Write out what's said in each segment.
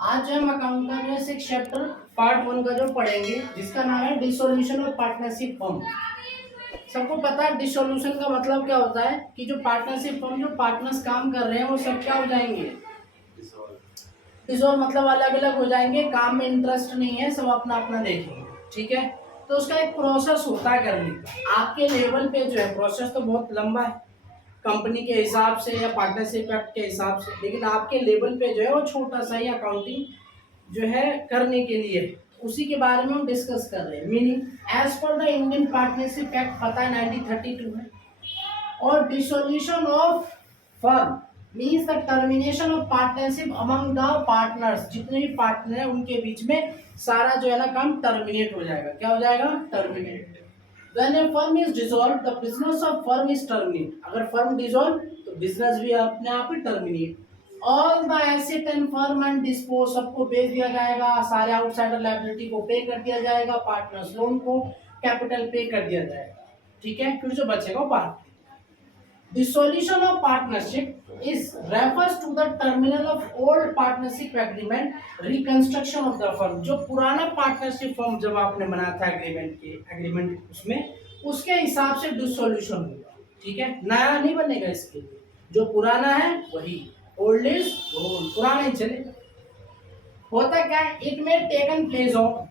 आज जो हम अकाउंट का जो है 6 चैप्टर पार्ट 1 का जो पढ़ेंगे जिसका नाम है डिसोल्यूशन ऑफ पार्टनरशिप फर्म। सबको पता है डिसोल्यूशन का मतलब क्या होता है कि जो पार्टनरशिप फर्म जो पार्टनर्स काम कर रहे हैं वो सब क्या हो जाएंगे, डिसॉल्व मतलब अलग अलग हो जाएंगे, काम में इंटरेस्ट नहीं है, सब अपना अपना देखेंगे। ठीक है, तो उसका एक प्रोसेस होता है करने का। आपके लेवल पे जो है प्रोसेस तो बहुत लंबा है कंपनी के हिसाब से या पार्टनरशिप एक्ट के हिसाब से, लेकिन आपके लेवल पे जो है वो छोटा सा ही अकाउंटिंग जो है करने के लिए उसी के बारे में हम डिस्कस कर रहे हैं। Meaning as per the Indian partnership act पता है 1932 है, और dissolution of firm means the termination of partnership among the partners. जितने भी पार्टनर हैं उनके बीच में सारा जो है ना काम टर्मिनेट हो जाएगा। क्या हो जाएगा? Terminate. When a firm is dissolved, the business of firm is terminate. अगर फर्म डिसॉल्व तो बिजनेस भी अपने आप ही terminate. All the asset and firm and dispose सबको बेच दिया जाएगा, सारे आउटसाइडर लायबिलिटी को पे कर दिया जाएगा, पार्टनर्स लोन को कैपिटल पे कर दिया जाएगा। ठीक है, फिर जो बचेगा वो part. Dissolution of partnership is refers to the terminal of old partnership agreement, reconstruction of the firm। जो पुराना पार्टनरशिप फर्म जब आपने बनाया था एग्रीमेंट उसमें उसके हिसाब से डिसोल्यूशन होगा। ठीक है, नया नहीं बनेगा इसके लिए, जो पुराना है वही, ओल्ड इज गोल्ड, पुराना ही चले। होता क्या है, it may taken place of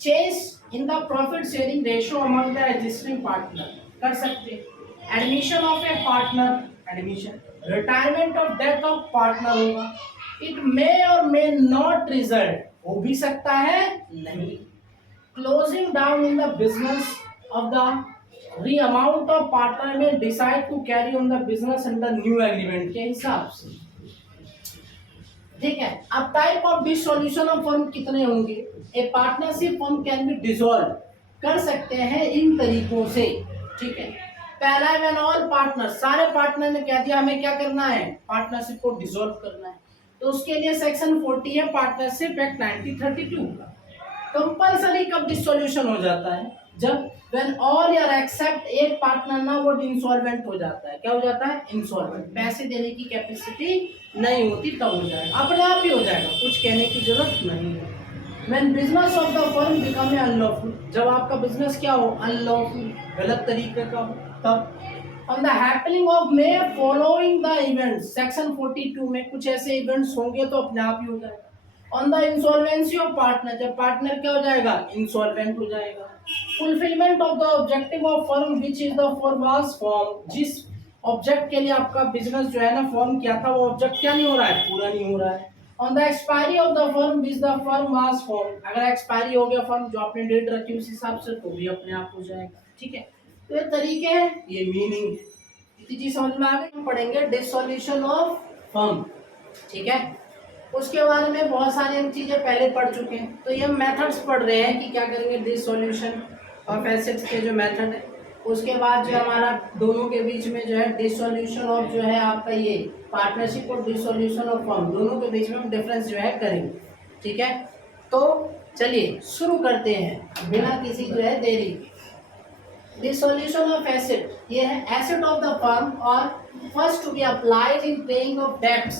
change in the profit sharing ratio among the existing partner. कर सकते हैं admission of a partner, admission, retirement of death of partner होगा। इट मे और मे नॉट रिजल्ट, हो भी सकता है नहीं। Closing down in the business of the re amount of partner में decide to carry on the business under new agreement के हिसाब से। ठीक है, अब type of dissolution of firm कितने होंगे? ए partnership firm can be dissolve, कर सकते हैं इन तरीकों से। ठीक है, पहला है व्हेन ऑल पार्टनर, सारे पार्टनर ने कह दिया हमें क्या करना है, पार्टनरशिप को डिसॉल्व करना है, तो उसके लिए सेक्शन 40 है पार्टनरशिप एक्ट 1932 का। कंपल्सरी कब डिसोल्यूशन हो जाता है? जब व्हेन ऑल या एक्सेप्ट एक पार्टनर ना वो इंसॉल्वेंट हो जाता है। क्या हो जाता है? इंसॉल्वेंट, पैसे देने की कैपेसिटी नहीं होती तब हो जाएगा, अपने आप ही हो जाएगा, कुछ कहने की जरूरत नहीं है। When business of the firm become unlawful, जब आपका बिजनेस क्या हो, अनलॉफुल, गलत तरीके का हो, तब on the happening of May following the events, section 42 में कुछ ऐसे इवेंट्स होंगे तो अपने आप ही हो जाएगा। On the insolvency of partner, जब पार्टनर क्या हो जाएगा, इंसॉल्वेंट हो जाएगा। Fulfilment of the objective of firm which is the firm was form, जिस ऑब्जेक्ट के लिए आपका बिजनेस जो है ना फॉर्म किया था वो ऑब्जेक्ट क्या नहीं हो रहा है, पूरा नहीं हो रहा है। On the expiry of the firm which the firm was form, अगर एक्सपायरी हो गया फर्म जो आपने डेट रखी उस हिसाब से तो भी अपने आप हो जाएगा। ठीक है, तो ये तरीके हैं, ये मीनिंग है। इतनी चीज समझ में आ गई। हम पढ़ेंगे डिसोल्यूशन ऑफ फर्म। ठीक है, उसके बारे में बहुत सारी हम चीजें पहले पढ़ चुके हैं, तो ये हम मेथड्स पढ़ रहे हैं कि क्या करेंगे, डिसोल्यूशन ऑफ एसेट्स के जो मेथड है। उसके बाद जो हमारा दोनों के बीच में जो है डिसोल्यूशन ऑफ जो है आपका ये पार्टनरशिप और डिसोल्यूशन ऑफ फर्म, दोनों के बीच में हम डिफरेंस जो है करेंगे। ठीक है, तो चलिए शुरू करते हैं बिना किसी जो है देरी के। डिसोल्यूशन ऑफ एसेट, ये है एसेट ऑफ द फर्म और first to be applied in paying of debts.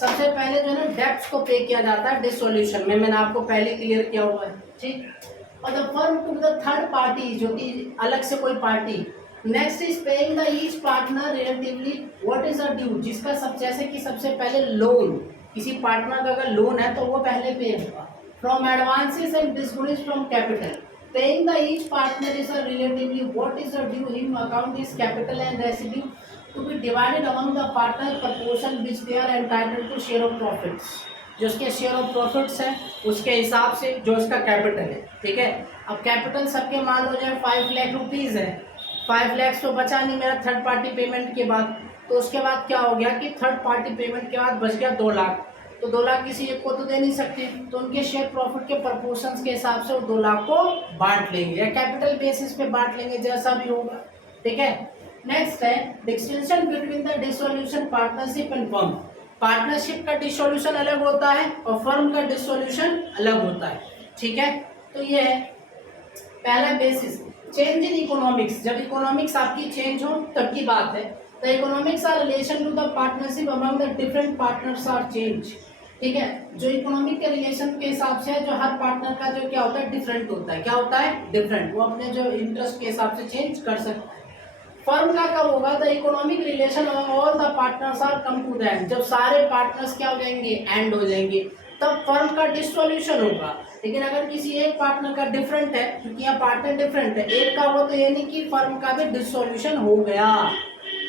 सबसे पहले जो है ना डेब्ट्स को पे किया जाता है डिसोल्यूशन में, मैंने आपको पहले क्लियर किया हुआ है। ठीक, और the firm to the third party, जो कि अलग से कोई party. Next is paying the each partner relatively what is the due, जिसका सब जैसे कि सबसे पहले लोन, किसी पार्टनर का अगर लोन है तो वो पहले पे होगा। From advances and disbursement from capital, paying the each partner is relatively what is the due him account is capital and residue to be divided among the partner proportion which they are entitled to share of profits, जो उसके share of profits है उसके हिसाब से जो उसका capital है। ठीक है, अब कैपिटल सबके मान हो जाए 5 लाख रुपीज़ है, 5 लाख तो बचा नहीं मेरा थर्ड पार्टी पेमेंट के बाद, तो उसके बाद क्या हो गया कि थर्ड पार्टी पेमेंट के बाद बच गया 2 लाख, तो 2 लाख किसी एक को तो दे नहीं सकते, तो उनके शेयर प्रॉफिट के प्रपोर्शंस के हिसाब से वो 2 लाख को बांट लेंगे या कैपिटल बेसिस पे बांट लेंगे, जैसा भी होगा। ठीक है, नेक्स्ट है distinction between the dissolution partnership and firm. Partnership का डिसोल्यूशन अलग होता है और फर्म का डिसोल्यूशन अलग होता है। ठीक है, तो ये है पहला बेसिस, चेंज इन इकोनॉमिक्स, जब इकोनॉमिक्स आपकी चेंज हो तब की बात है। The economics are relation to the partnership among the different partners are change, ठीक है। जो इकोनॉमिक के रिलेशन के हिसाब से है, जो हर पार्टनर का जो क्या होता है डिफरेंट होता है, क्या होता है डिफरेंट, वो अपने जो इंटरेस्ट के हिसाब से चेंज कर सकता है। फर्म का कब होगा, the economic relation all the partners are come to the end, जब सारे पार्टनर्स क्या हो जाएंगे एंड हो जाएंगे, तब फर्म का डिसोल्यूशन होगा। लेकिन अगर किसी एक पार्टनर का डिफरेंट है, क्योंकि यहाँ पार्टनर डिफरेंट है, एक का हो तो ये नहीं कि फर्म का भी डिसोल्यूशन हो गया।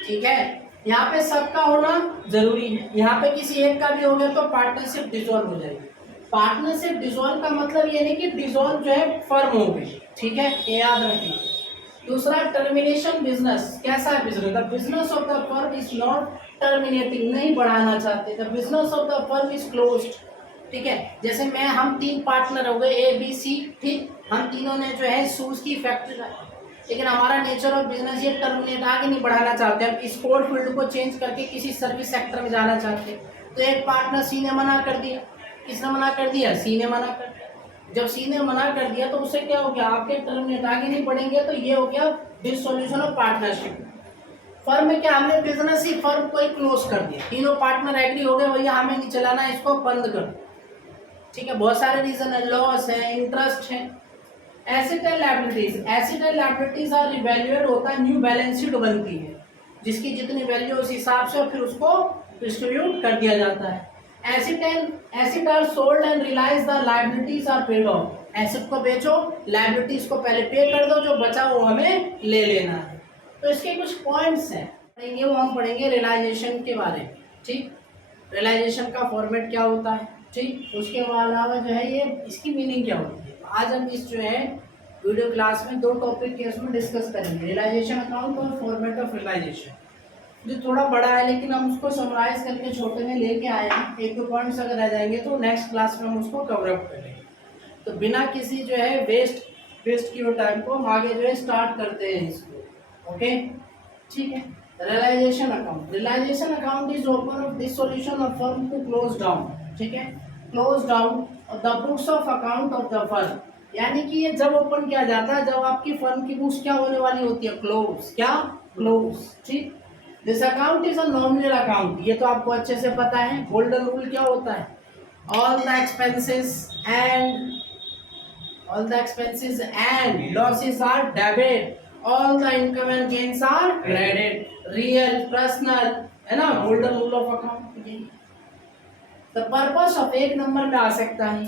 ठीक है, यहाँ पे सबका होना जरूरी है। यहाँ पे किसी एक का भी हो गया तो पार्टनरशिप डिसॉल्व हो जाएगी। पार्टनरशिप डिसॉल्व का मतलब ये नहीं कि डिसॉल्व जो है फर्म हो गई। ठीक है, ये याद रखिए। दूसरा टर्मिनेशन बिजनेस, कैसा है business, the business of the firm is not terminating, नहीं बढ़ाना चाहते, the business of the firm is closed. ठीक है, जैसे हम 3 पार्टनर हो गए ए बी सी, ठीक, हम तीनों ने जो है शूज की फैक्ट्री, लेकिन हमारा नेचर ऑफ बिजनेस ये टर्मिनेट आगे नहीं बढ़ाना चाहते, हम इस कोर फील्ड को चेंज करके किसी सर्विस सेक्टर में जाना चाहते हैं। तो एक पार्टनर सी ने मना कर दिया, किसने मना कर दिया, सी ने मना कर दिया। जब सी ने मना कर दिया तो उससे क्या हो गया, आपके टर्मिनेट आगे नहीं बढ़ेंगे, तो ये हो गया डिसोल्यूशन ऑफ पार्टनरशिप। फर्म में क्या, हमने बिजनेस ही फर्म को ही क्लोज कर दिया, तीनों पार्टनर एग्री हो गए भैया हमें नहीं चलाना, इसको बंद कर। ठीक है, बहुत सारे रीजन है, लॉस है, इंटरेस्ट है। Asset and liabilities, asset and liabilities are revaluate होता है, न्यू बैलेंस शीट बनती है, जिसकी जितनी वैल्यू उस हिसाब से फिर उसको डिस्ट्रीब्यूट कर दिया जाता है। Asset are sold and realise, the liabilities are paid off. Asset को बेचो, लायबिलिटीज को पहले पे कर दो, जो बचा वो हमें ले लेना है। तो इसके कुछ पॉइंट्स हैं पढ़ेंगे, वो हम पढ़ेंगे रियलाइजेशन के बारे में। ठीक, रियलाइजेशन का फॉर्मेट क्या होता है, ठीक, उसके अलावा जो है ये इसकी मीनिंग क्या होती है। आज हम इस जो है वीडियो क्लास में 2 टॉपिक के उसमें डिस्कस करेंगे, रियलाइजेशन अकाउंट और फॉर्मेट ऑफ रियलाइजेशन। जो थोड़ा बड़ा है लेकिन हम उसको समराइज करके छोटे में लेके आए हैं, 1-2 पॉइंट्स अगर रह जाएंगे तो नेक्स्ट क्लास में हम उसको कवर अप करेंगे। तो बिना किसी जो है वेस्ट की टाइम को हम आगे जो है स्टार्ट करते हैं इसको। ओके, ठीक है। Realisation account is open of dissolution of firm to close down. ठीक है, close down the books of account of the firm, यानी कि ये जब ओपन किया जाता है जब आपकी फर्म की बुक्स क्या होने वाली होती है, क्लोज, क्या क्लोज। ठीक, this account is a nominal account, ये तो आपको अच्छे से पता है। गोल्डन रूल क्या होता है, all the expenses and losses are debit, all the income and gains are credit, real personal, है ना, golden rule of account. The purpose of, एक नंबर में आ सकता है,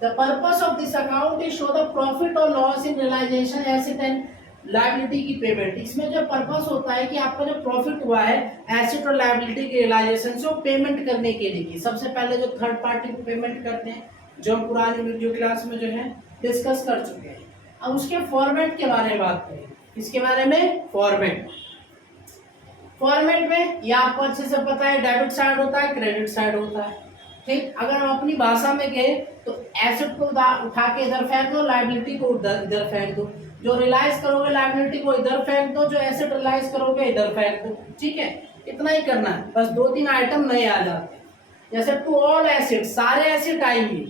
the purpose of this account is show the profit और loss in realisation asset and liability की payment. इसमें जो पर्पस होता है कि आपका जो प्रॉफिट हुआ है एसेट और लायबिलिटी के रियलाइजेशन से वो पेमेंट करने के लिए, सबसे पहले जो थर्ड पार्टी को पेमेंट करते हैं, जो हम पुरानी वीडियो क्लास में जो है डिस्कस कर चुके हैं। अब उसके फॉर्मेट के बारे में बात करें, इसके बारे में फॉर्मेट में ये आपको अच्छे से पता है, डेबिट साइड होता है, क्रेडिट साइड होता है। ठीक, अगर हम अपनी भाषा में गए तो एसेट को उठा के इधर फेंक दो, लायबिलिटी को इधर फेंक दो, जो रियलाइज करोगे लायबिलिटी को इधर फेंक दो, जो एसेट रियलाइज करोगे इधर फेंक दो। ठीक है, इतना ही करना है, बस 2-3 आइटम नए आ जाते हैं, जैसे टू ऑल एसेट, सारे एसेट आएंगे,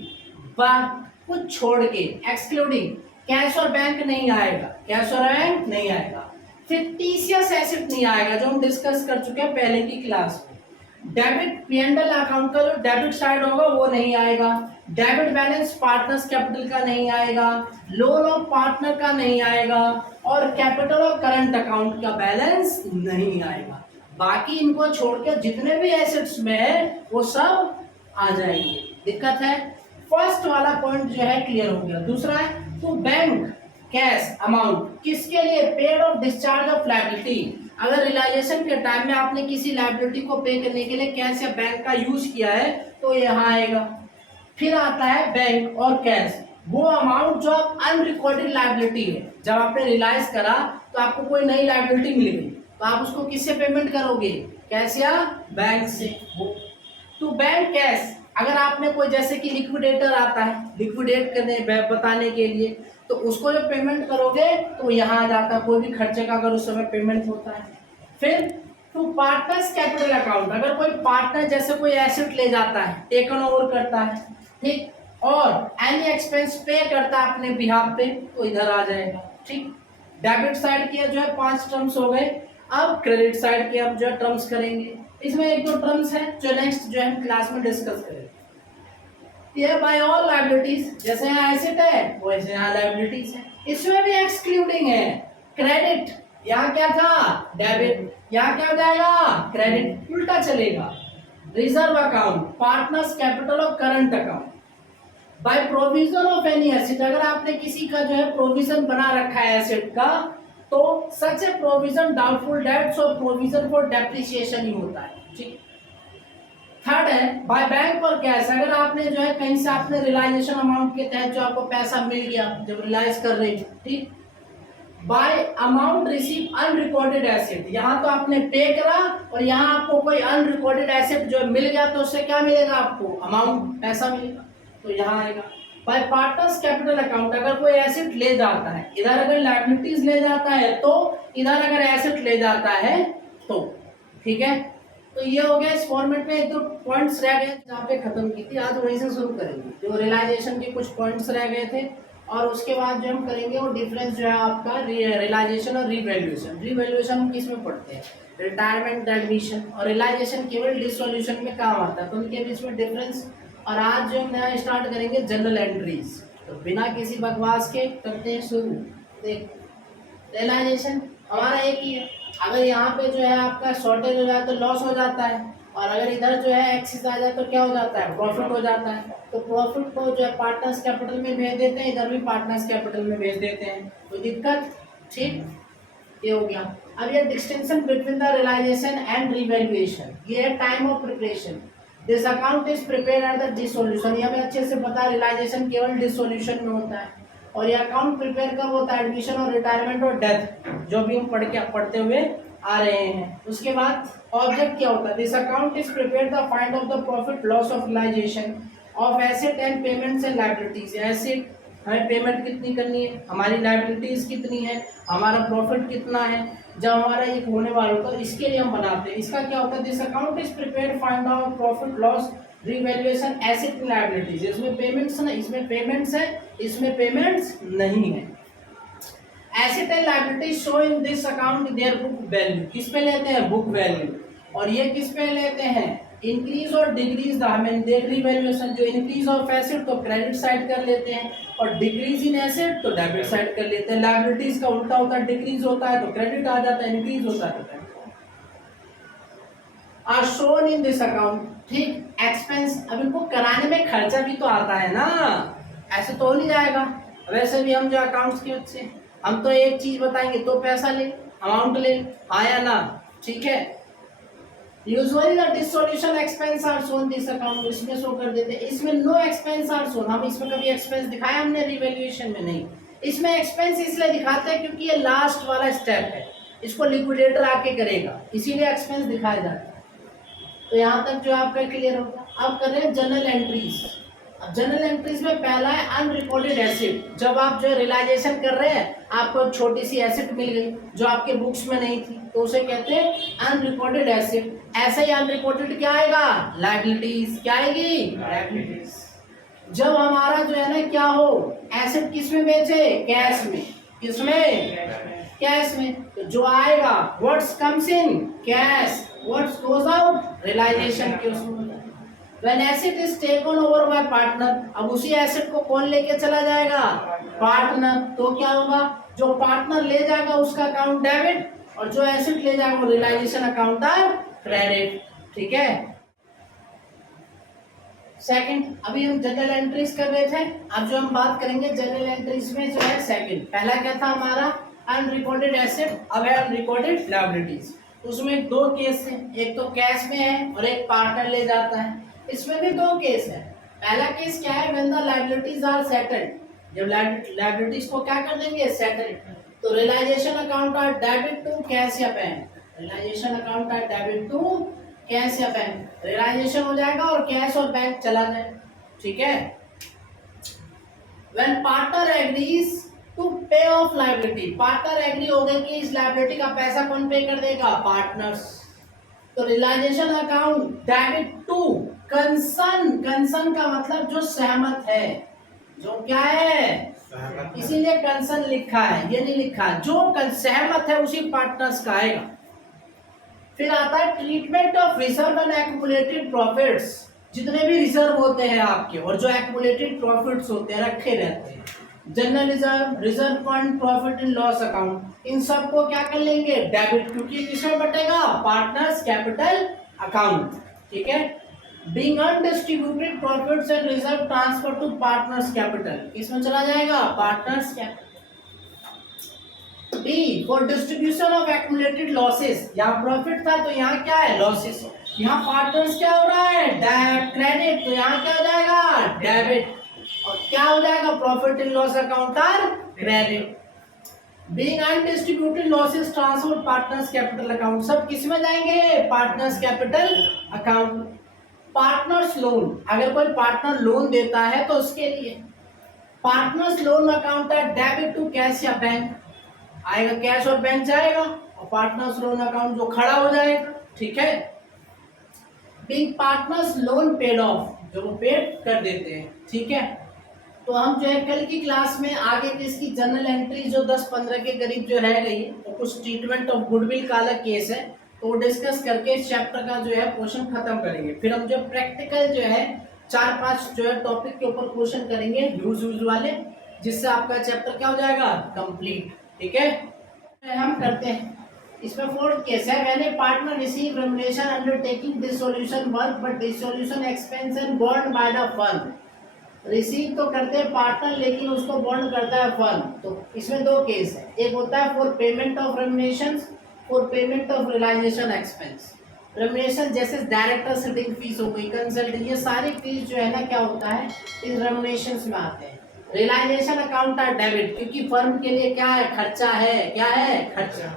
कुछ छोड़ के, एक्सक्लूडिंग कैश और बैंक नहीं आएगा, कैश और बैंक नहीं आएगा। फिक्टिशियस एसेट नहीं आएगा, जो हम डिस्कस कर चुके हैं पहले की क्लास में। डेबिट P&L अकाउंट का जो डेबिट साइड होगा वो नहीं आएगा, डेबिट बैलेंस पार्टनर्स कैपिटल का नहीं आएगा, लोन ऑफ पार्टनर का नहीं आएगा, और कैपिटल और करंट अकाउंट का बैलेंस नहीं आएगा। बाकी इनको छोड़ के जितने भी एसेट्स में है वो सब आ जाएंगे। दिक्कत है, फर्स्ट वाला पॉइंट जो है क्लियर हो गया। दूसरा है टू बैंक कैश अमाउंट, किसके लिए, paid of discharge of liability. अगर रियलाइजेशन के टाइम में आपने किसी लायबिलिटी को पे करने के लिए कैश या बैंक का यूज किया है तो यहाँ आएगा। फिर आता है बैंक और कैश, वो अमाउंट जो आप अनरिकॉर्डेड लायबिलिटी है, जब आपने रियलाइज करा तो आपको कोई नई लायबिलिटी मिल गई तो आप उसको किससे पेमेंट करोगे, कैश या बैंक से। टू बैंक कैश, अगर आपने कोई जैसे कि लिक्विडेटर आता है लिक्विडेट करने बताने के लिए, तो उसको जो पेमेंट करोगे तो यहाँ आ जाता है, कोई भी खर्चे का अगर उस समय पेमेंट होता है। फिर टू पार्टनर्स कैपिटल अकाउंट, अगर कोई पार्टनर जैसे कोई एसेट ले जाता है, टेकन ओवर करता है, ठीक, और एनी एक्सपेंस पे करता है अपने बिहाफ पे, तो इधर आ जाएगा। ठीक, डेबिट साइड के जो है 5 टर्म्स हो गए। अब क्रेडिट साइड के अब जो है टर्म्स करेंगे। इसमें 1-2 टर्म्स है जो नेक्स्ट जो है क्लास में डिस्कस करेंगे। ये बाय ऑल लायबिलिटीज, जैसे यहाँ एसेट है वैसे यहाँ लायबिलिटीज है। इसमें भी एक्सक्लूडिंग है क्रेडिट, यहाँ क्या था डेबिट, यहाँ क्या हो जाएगा क्रेडिट, उल्टा चलेगा। रिजर्व अकाउंट, पार्टनर्स कैपिटल और current account. By provision of any asset, अगर आपने किसी का जो है प्रोविजन बना रखा है एसेट का, तो सच ए प्रोविजन डाउटफुल डेट्स और प्रोविजन फॉर डेप्रिसिएशन ही होता है। ठीक। थर्ड है बाय बैंक और कैश, अगर आपने जो है कहीं से आपने रियलाइजेशन अमाउंट के तहत जो आपको पैसा मिल गया जब रियलाइज कर रहे हो, ठीक। Bye amount receive unrecorded asset, यहाँ तो आपने पे करा और यहाँ आपको कोई अनरिकॉर्डेड एसेट जो मिल गया तो उससे क्या मिलेगा आपको अमाउंट, पैसा मिलेगा, तो यहाँ आएगा। बाय पार्टनर्स कैपिटल अकाउंट, अगर कोई एसेट ले जाता है, इधर अगर लायबिलिटीज ले जाता है तो इधर अगर एसेट ले जाता है तो, ठीक है। तो ये हो गया इस फॉर्मेट में, तो पॉइंट्स रह गए जहाँ पे खत्म की थी, आज वहीं से शुरू करेंगे। जो रियलाइजेशन के कुछ पॉइंट्स रह गए थे और उसके बाद जो हम करेंगे वो डिफरेंस जो है आपका रियलाइजेशन और रिवैल्यूएशन। रिवैल्यूएशन हम किस में पढ़ते हैं, रिटायरमेंट एडमिशन, और रियलाइजेशन केवल डिसोल्यूशन में काम आता है, तो उनके बीच में डिफरेंस। और आज जो हम नया स्टार्ट करेंगे जनरल एंट्रीज, तो बिना किसी बकवास के करते हैं शुरू। देख रियलाइजेशन हमारा एक ही है, अगर यहाँ पे जो है आपका शॉर्टेज हो जाए तो लॉस हो जाता है, और अगर इधर जो है एक्सिस आ जाए तो क्या हो जाता है प्रॉफिट हो जाता है। तो प्रॉफिट को जो है पार्टनर्स कैपिटल में भेज देते हैं, इधर भी पार्टनर्स कैपिटल में भेज देते हैं, कोई दिक्कत, ठीक। ये हो गया। अब ये distinction between the realisation and revaluation, ये है time of preparation. This account is prepared at the dissolution, ये हमें अच्छे से पता है रियलाइजेशन केवल डिसोल्यूशन में होता है, और ये अकाउंट प्रिपेयर कब होता है एडमिशन और रिटायरमेंट और डेथ, जो भी हम पढ़ते हुए आ रहे हैं। उसके बाद ऑब्जेक्ट क्या होता है, this account is prepared the find of the profit loss of realisation of asset and payments and liabilities. Asset हमें पेमेंट कितनी करनी है, हमारी लायबिलिटीज कितनी है, हमारा प्रॉफिट कितना है, जब हमारा ये होने वाला होता है इसके लिए हम बनाते हैं। इसका क्या होता है, this account is prepared find out profit loss revaluation asset and liabilities. इसमें पेमेंट्स है, इसमें पेमेंट्स है, इसमें पेमेंट्स नहीं है। Asset and liability show in this account their book value, किस पे लेते हैं बुक वैल्यू, और ये किस पे लेते हैं इंक्रीज और डिक्रीज हमें देख रिवैल्यूएशन, जो इंक्रीज ऑफ एसेट तो क्रेडिट साइड कर लेते हैं और डिक्रीज इन एसेट तो डेबिट साइड कर लेते हैं। लायबिलिटीज का उल्टा होता है, डिक्रीज होता है तो क्रेडिट आ जाता है, इंक्रीज होता है तो debit are shown in this account, ठीक। एक्सपेंस, अब इनको कराने में खर्चा भी तो आता है ना, ऐसे तो नहीं जाएगा। वैसे भी हम जो अकाउंट्स के बच्चे, हम तो एक चीज बताएंगे तो पैसा ले, अमाउंट ले, हाँ या ना, ठीक है। Usually the dissolution expense are shown this account, इसमें शो कर देते हैं, इसमें नो एक्सपेंस आर शोन। हम इसमें कभी एक्सपेंस दिखाया हमने रिवैल्यूएशन में नहीं, इसमें एक्सपेंस इसलिए दिखाते हैं क्योंकि ये लास्ट वाला स्टेप है, इसको लिक्विडेटर आके करेगा, इसीलिए एक्सपेंस दिखाया जाता है। तो यहाँ तक जो आपका क्लियर होगा। अब कर रहे हैं जनरल एंट्रीज। अब जनरल एंट्रीज में पहला है अनरिकॉर्डेड एसेट, जब आप जो रियलाइजेशन कर रहे हैं आपको छोटी सी एसेट मिल गई जो आपके बुक्स में नहीं थी, तो उसे कहते हैं अनरिकॉर्डेड एसेट। ऐसे ही अनरिकॉर्डेड क्या आएगा लायबिलिटीज, क्या आएगी लायबिलिटीज। जब हमारा जो है ना क्या हो एसेट किस में बेचे कैश में, किसमें कैश में, तो जो आएगा what's comes in cash, what's goes out realisation के उसमें। When asset is taken over by partner, अब उसी एसेट को कौन लेके चला जाएगा पार्टनर, तो क्या होगा जो पार्टनर ले जाएगा उसका अकाउंट डेबिट, और जो एसेट ले जाएगा वो रियलाइजेशन अकाउंट क्रेडिट, ठीक है। सेकंड, अभी हम जनरल एंट्रीज कर रहे थे, अब जो हम बात करेंगे जनरल एंट्रीज में जो है सेकंड, पहला क्या था हमारा अनरिकॉर्डेड एसेट, अब है अनरिकॉर्डेड लायबिलिटीज। उसमें दो केस है, एक तो कैश में है और एक पार्टनर ले जाता है। इसमें भी दो केस है। पहला केस क्या है, when the liabilities are settled, जब लायबिलिटीज को क्या कर देंगे सेटल्ड, तो realisation account are debit to cash या bank, realisation account are debit to cash या बैंक, रियलाइजेशन हो जाएगा और कैश और बैंक चला जाए, ठीक है। व्हेन पार्टनर एग्रीज टू पे ऑफ लायबिलिटी, पार्टनर एग्री हो गए कि इस लायबिलिटी का पैसा कौन पे कर देगा पार्टनर्स, तो realisation account debit to concern, concern का मतलब जो सहमत है, जो क्या है इसीलिए कंसर्न लिखा है, ये नहीं लिखा, जो सहमत है उसी पार्टनर्स का आएगा। फिर आता है treatment of reserve and accumulated profits, जितने भी रिजर्व होते हैं आपके और जो एक्युमुलेटेड प्रॉफिट्स होते हैं रखे रहते हैं, general reserve, reserve fund, profit and loss account, इन सबको क्या कर लेंगे डेबिट, क्योंकि किसमें बटेगा पार्टनर्स कैपिटल अकाउंट। ठीक है। Being undistributed profits and reserve transfer to partners capital, इसमें चला जाएगा partners capital. B for distribution of accumulated losses, यहाँ प्रॉफिट था तो यहाँ क्या है लॉसेस, यहाँ पार्टनर्स क्या हो रहा है डेबिट क्रेडिट, तो यहाँ क्या हो जाएगा डेबिट, और क्या हो जाएगा profit in loss account are credit. Being undistributed losses transfer partners capital account, सब किस में जाएंगे partners capital account. Partners loan, अगर कोई पार्टनर लोन देता है तो उसके लिए पार्टनर्स लोन अकाउंट है डेबिट टू कैश या बैंक, आएगा कैश और बैंक जाएगा और पार्टनर्स लोन अकाउंट जो खड़ा हो जाएगा। ठीक है। Being partners loan paid of, जो वो पेड कर देते हैं। ठीक है। तो हम जो है कल की क्लास में आगे की इसकी जनरल एंट्री जो 10-15 के करीब जो रह गई है, तो कुछ ट्रीटमेंट ऑफ गुडविल का अलग केस है, तो वो डिस्कस करके इस चैप्टर का जो है पोर्शन खत्म करेंगे। फिर हम जो प्रैक्टिकल जो है 4-5 जो है टॉपिक के ऊपर क्वेश्चन करेंगे यूज वाले, जिससे आपका चैप्टर क्या हो जाएगा कंप्लीट। ठीक है। हम करते हैं इसमें फोर्थ केस है, when a partner receive remuneration undertaking dissolution work but dissolution expense and borne by the firm. Receive तो करते हैं पार्टनर लेकिन उसको बॉन्ड करता है फर्म। तो इसमें दो केस है, एक होता है for payment of remuneration, for payment of realisation expense. Remuneration जैसे डायरेक्टर सिटिंग फीस हो गई, कंसल्टिंग, ये सारी फीस जो है ना क्या होता है इन रेम्युनरेशन में आते हैं। रियलाइजेशन अकाउंट आर डेबिट, क्योंकि फर्म के लिए क्या है खर्चा है, क्या है खर्चा।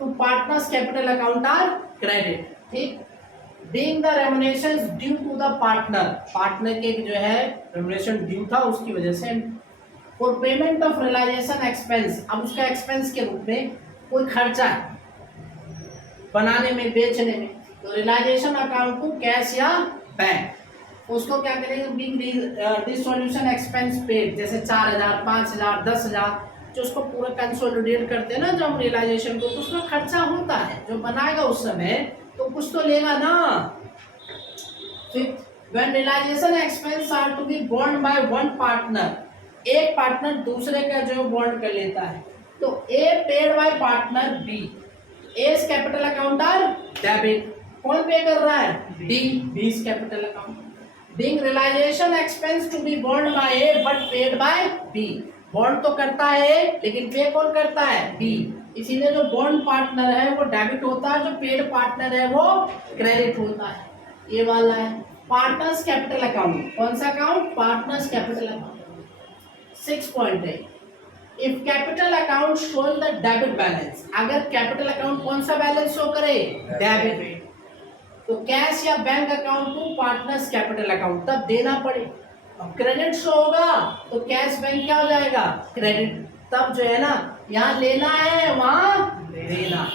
तो partners capital account are credit. ठीक। Being the remunerations due to the partner, partner के जो है रेम्युनरेशन ड्यू था उसकी वजह से। For payment of realisation expense, अब उसका एक्सपेंस के रूप में कोई खर्चा है बनाने में बेचने में, तो रियलाइजेशन अकाउंट टू कैश या बैंक, उसको क्या करेंगे बीइंग डिसोल्यूशन एक्सपेंस पेड, जैसे 4000, 5000, 10,000 जो उसको पूरा कंसोलिडेट करते हैं ना जब हम रियलाइजेशन को, तो उसमें खर्चा होता है, जो बनाएगा उस समय तो कुछ तो लेगा ना। When realization expense are to be borne by one partner, एक पार्टनर दूसरे का जो बॉन्ड कर लेता है, तो A paid by partner B, A's capital account are debit, कौन पे कर रहा है D, B's capital account. Being realization expense to be borne by A but paid by B, bond तो करता है लेकिन पे कौन करता है B, इसीलिए जो बॉन्ड पार्टनर है वो डेबिट होता है, जो पेड पार्टनर है वो क्रेडिट होता है। ये वाला है पार्टनर्स कैपिटल अकाउंट, कौन सा account partners capital account. 6.8 if capital account shows the debit balance, अगर कैपिटल अकाउंट कौन सा बैलेंस शो करे डेबिट, तो कैश या bank account to partners capital account तब देना पड़े। अब क्रेडिट शो होगा तो कैश बैंक क्या हो जाएगा क्रेडिट, तब जो है ना यहाँ लेना है वहां देना।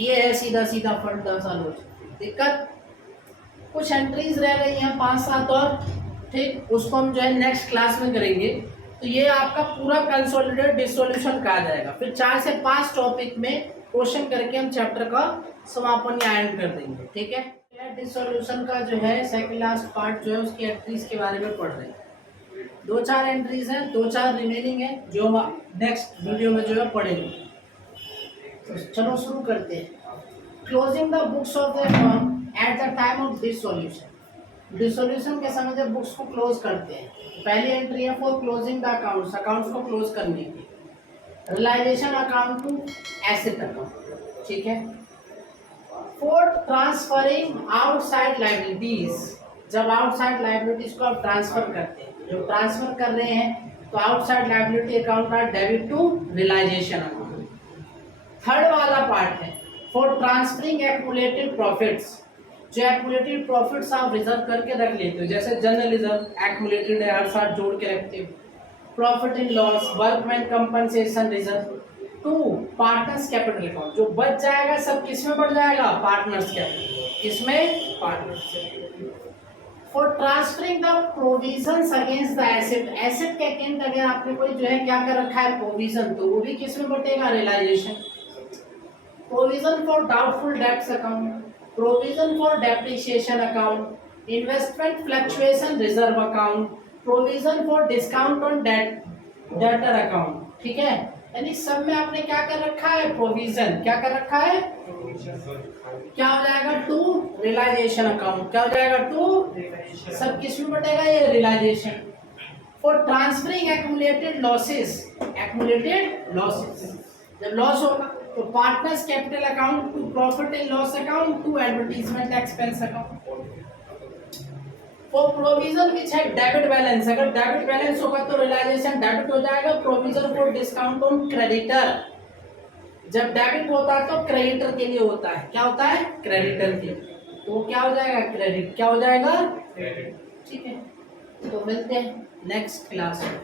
ये है सीधा सीधा फंड लॉजिक। दिक्कत कुछ एंट्रीज रह गई हैं 5-7 और, ठीक, उसको हम जो है नेक्स्ट क्लास में करेंगे। तो ये आपका पूरा कंसोलिडेटेड डिसोल्यूशन कहा जाएगा। फिर 4 से 5 टॉपिक में क्वेश्चन करके हम चैप्टर का समापन या एंड कर देंगे। ठीक है। डिसोल्यूशन का जो है सेकंड लास्ट पार्ट जो है उसकी एंट्रीज के बारे में पढ़ रहे हैं। 2-4 एंट्रीज हैं, 2-4 रिमेनिंग है जो हम नेक्स्ट वीडियो में जो है पढ़ेंगे। तो चलो शुरू करते हैं। Closing the books of the firm at the time of dissolution, dissolution के समय जब बुक्स को क्लोज करते हैं, पहली एंट्री है for closing the accounts, accounts को क्लोज करने की। Realisation account to asset account, ठीक है। फॉर ट्रांसफरिंग आउटसाइड लायबिलिटीज, जब आउटसाइड लायबिलिटीज को आप ट्रांसफर करते हैं, जो ट्रांसफर कर रहे हैं तो outside liability account are debit to realisation account. Third वाला पार्ट है फॉर ट्रांसफरिंग एक्युमुलेटेड प्रॉफिट्स, जो एक्युमुलेटेड प्रॉफिट्स आप रिजर्व करके रख लेते हो, जैसे जनरल रिजर्व एक्युमुलेटेड है हर साल जोड़ के रखते हो। Profit in loss, workman compensation reserve to partners capital account, जो बच जाएगा सब किसमें बढ़ जाएगा पार्टनर्स कैपिटल, किसमें partners capital. For transferring the provisions against the asset, asset के अगेंस्ट अगर आपने कोई जो है क्या कर रखा है प्रोविजन, तो वो भी किसमें बटेगा realisation. Provision for doubtful debts account, provision for depreciation account, investment fluctuation reserve account, provision for discount on debtor account, ठीक है। यानी सब में आपने क्या कर रखा है, प्रोविजन क्या कर रखा है, क्या हो जाएगा, टू रियलाइजेशन अकाउंट, क्या हो जाएगा, टू, सब किस में बटेगा, ये realization. For transferring accumulated losses, accumulated losses, जब लॉस होगा तो partners capital account to profit and loss account to advertisement expense account. For provision which है डेबिट बैलेंस, अगर डेबिट बैलेंस होगा तो रियलाइजेशन डेबिट हो जाएगा। Provision for discount on creditor, जब डेबिट होता है तो क्रेडिटर के लिए होता है, क्या होता है, क्रेडिटर के लिए, तो क्या हो जाएगा, क्रेडिट, क्या हो जाएगा, क्रेडिट, ठीक है। तो मिलते हैं नेक्स्ट क्लास में।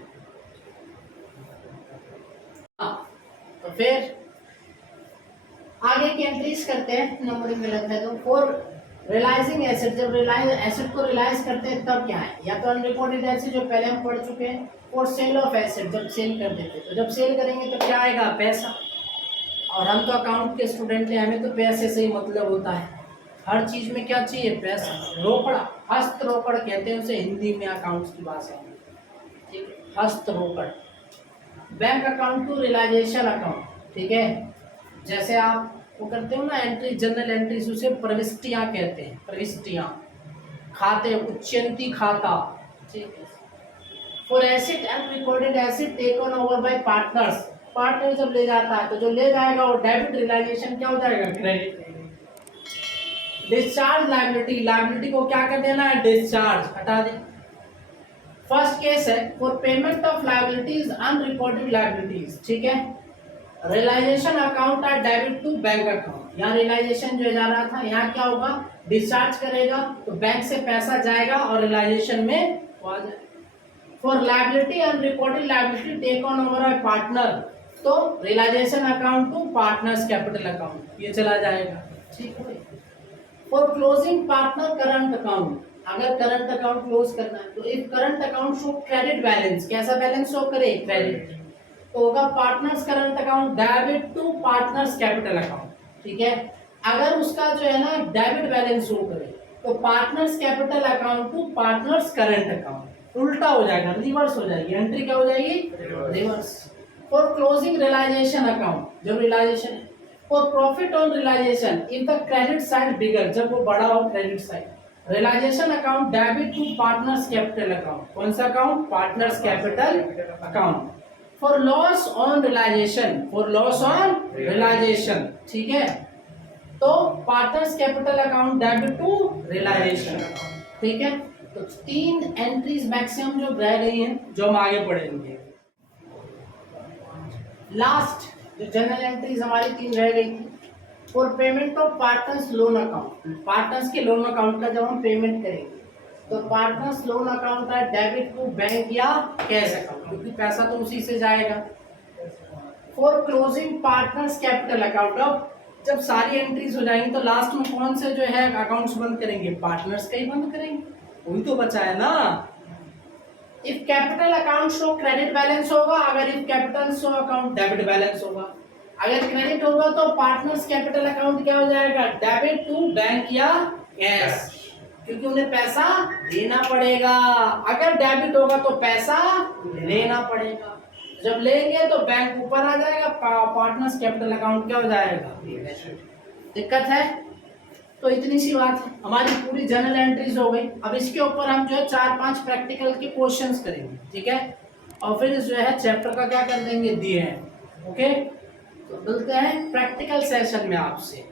तो फिर आगे की एंट्रीज करते हैं, नंबरिंग गलत है तो। फॉर रियलाइजिंग एसेट, जब एसेट को रियलाइज करते हैं तब क्या है, या तो अनरिपोर्टेड एसेट जो पहले हम पढ़ चुके हैं, और सेल ऑफ एसेट जब सेल कर देते हैं, तो जब सेल करेंगे तो क्या आएगा, पैसा। और हम तो अकाउंट के स्टूडेंट हैं, हमें तो पैसे से ही मतलब होता है, हर चीज में क्या चाहिए, पैसा, रोकड़ा, हस्त रोकड़ कहते हैं उसे हिंदी में, अकाउंट्स की भाषा में, ठीक है, हस्त रोकड़। Bank account to realisation account, ठीक है, जैसे आप वो करते हो ना एंट्री, जनरल एंट्रीज, उसे प्रविष्टियां कहते हैं, प्रविष्टियां, खाते, उच्चयंती खाता, ठीक है। For asset and recorded asset taken over by partners, partner जब ले जाता है तो जो ले जाएगा वो डेबिट, रियलाइजेशन क्या हो जाएगा, क्रेडिट। डिस्चार्ज लायबिलिटी, लायबिलिटी को क्या कर देना है, डिस्चार्ज, हटा दे। फर्स्ट केस है for payment of liabilities unreported liabilities, ठीक है। Realisation account are debit to bank account, यहाँ रियलाइजेशन जो जा रहा था, यहाँ क्या होगा, डिस्चार्ज करेगा तो बैंक से पैसा जाएगा और रियलाइजेशन में आ जाएगा। For liability unreported liability take on over by partner, तो realisation account to partners capital account, ये चला जाएगा, ठीक है। For closing partner current account, अगर करंट अकाउंट क्लोज करना है तो if current account show credit balance, कैसा बैलेंस शो करे, क्रेडिट, तो होगा partners current account debit to partners capital account, ठीक है। अगर उसका जो है ना डेबिट बैलेंस शो करे तो partners capital account to partners current account, उल्टा हो जाएगा, रिवर्स हो जाएगी, एंट्री क्या हो जाएगी, reverse. For closing realization account, जब रियलाइजेशन है। For profit on realization if the credit side bigger, जब वो बड़ा हो credit side, realization account debit to partners capital account, कौन सा account, partners capital account. For loss on realization, for loss on realization, ठीक है, तो partners capital account debit to realization, ठीक है। तो 3 एंट्रीज मैक्सिमम जो रह गई हैं, जो हम आगे पढ़ेंगे। लास्ट जो जनरल एंट्रीज हमारी 3 रह गई थी, for payment of partners loan account, partners के लोन अकाउंट का जब हम पेमेंट करेंगे तो पार्टनर्स लोन अकाउंट है डेबिट टू बैंक या कैश अकाउंट, क्योंकि पैसा तो उसी से जाएगा। For closing partners capital account, अब जब सारी एंट्रीज हो जाएंगी तो लास्ट में कौन से जो है अकाउंट्स बंद करेंगे, पार्टनर्स का ही बंद करेंगे, वही तो बचा है ना। If capital account show credit balance होगा, अगर if capital show account debit balance होगा, अगर क्रेडिट होगा तो पार्टनर्स कैपिटल अकाउंट क्या हो जाएगा, डेबिट टू बैंक या कैश, क्योंकि उन्हें पैसा देना पड़ेगा। अगर डेबिट होगा तो पैसा लेना पड़ेगा, जब लेंगे तो बैंक ऊपर आ जाएगा, पार्टनर्स कैपिटल अकाउंट क्या हो जाएगा, दिक्कत है। तो इतनी सी बात है, हमारी पूरी जनरल एंट्रीज हो गई। अब इसके ऊपर हम जो है 4-5 प्रैक्टिकल के क्वेश्चंस करेंगे, ठीक है, और फिर जो है चैप्टर का क्या कर देंगे, दिए हैं, ओके। तो मिलते हैं प्रैक्टिकल सेशन में आपसे।